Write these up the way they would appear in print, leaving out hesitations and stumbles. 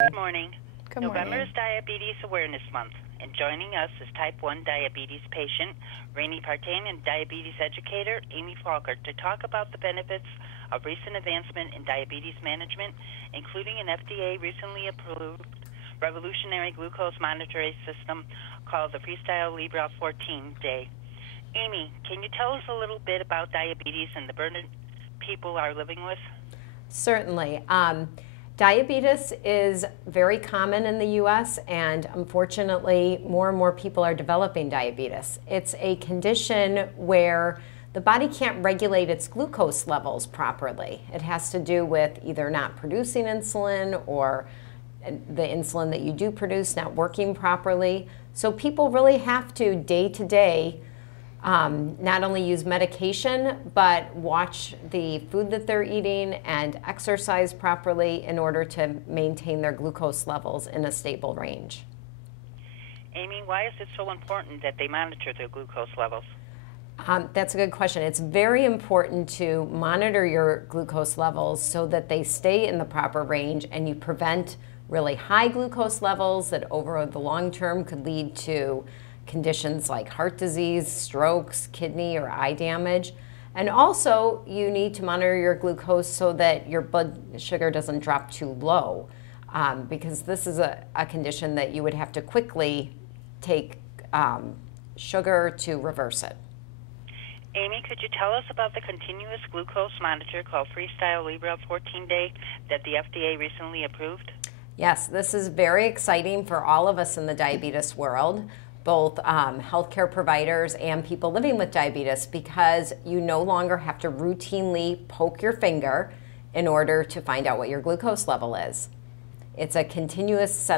Good morning. Good November morning. is Diabetes Awareness Month, and joining us is type 1 diabetes patient Reny Partain and diabetes educator Amy Falker to talk about the benefits of recent advancement in diabetes management, including an FDA recently approved revolutionary glucose monitoring system called the FreeStyle Libre 14-day. Amy, can you tell us a little bit about diabetes and the burden people are living with? Certainly. Diabetes is very common in the U.S. and unfortunately more and more people are developing diabetes. It's a condition where the body can't regulate its glucose levels properly. It has to do with either not producing insulin or the insulin that you do produce not working properly. So people really have to day to day not only use medication, but watch the food that they're eating and exercise properly in order to maintain their glucose levels in a stable range. Amy, why is it so important that they monitor their glucose levels? That's a good question. It's very important to monitor your glucose levels so that they stay in the proper range and you prevent really high glucose levels that over the long term could lead to conditions like heart disease, strokes, kidney or eye damage. And also you need to monitor your glucose so that your blood sugar doesn't drop too low because this is a condition that you would have to quickly take sugar to reverse it. Amy, could you tell us about the continuous glucose monitor called FreeStyle Libre 14-day that the FDA recently approved? Yes, this is very exciting for all of us in the diabetes world, both healthcare providers and people living with diabetes, because you no longer have to routinely poke your finger in order to find out what your glucose level is. It's a continuous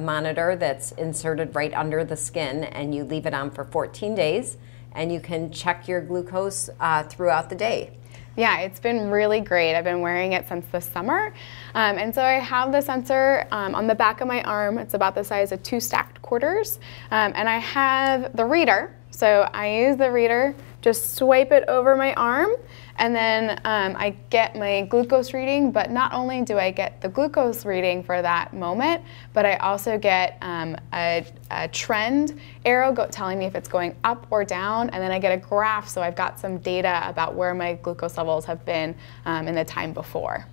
monitor that's inserted right under the skin, and you leave it on for 14 days, and you can check your glucose throughout the day. Yeah, it's been really great. I've been wearing it since the summer. And so I have the sensor on the back of my arm. It's about the size of 2 stacked quarters. And I have the reader. So I use the reader, just swipe it over my arm, and then I get my glucose reading. But not only do I get the glucose reading for that moment, but I also get a trend arrow telling me if it's going up or down, and then I get a graph, so I've got some data about where my glucose levels have been in the time before.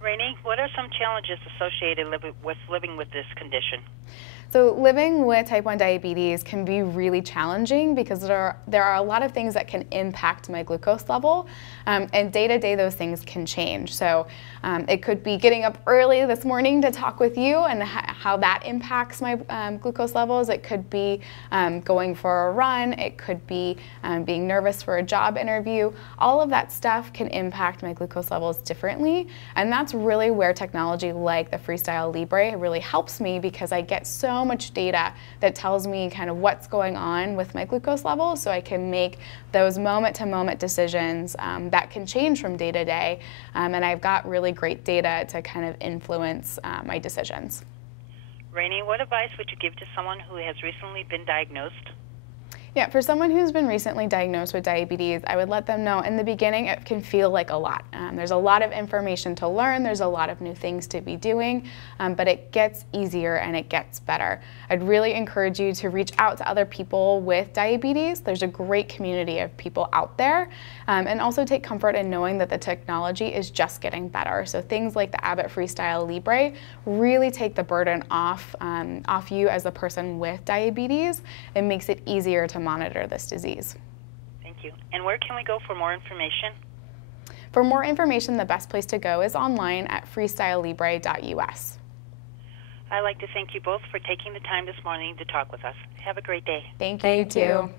Reny, what are some challenges associated with living with this condition? So living with type 1 diabetes can be really challenging because there are a lot of things that can impact my glucose level, and day to day those things can change. So it could be getting up early this morning to talk with you and how that impacts my glucose levels. It could be going for a run. It could be being nervous for a job interview. All of that stuff can impact my glucose levels differently, and that's really where technology like the FreeStyle Libre really helps me, because I get so much data that tells me kind of what's going on with my glucose levels, so I can make those moment-to-moment decisions that can change from day to day, and I've got really great data to kind of influence my decisions. Reny, what advice would you give to someone who has recently been diagnosed? Yeah, for someone who's been recently diagnosed with diabetes, I would let them know in the beginning it can feel like a lot. There's a lot of information to learn, there's a lot of new things to be doing, but it gets easier and it gets better. I'd really encourage you to reach out to other people with diabetes. There's a great community of people out there, and also take comfort in knowing that the technology is just getting better. So things like the Abbott FreeStyle Libre really take the burden off you as a person with diabetes. It makes it easier to monitor this disease. Thank you. And where can we go for more information? For more information, the best place to go is online at freestylelibre.us. I'd like to thank you both for taking the time this morning to talk with us. Have a great day. Thank you. Thank you.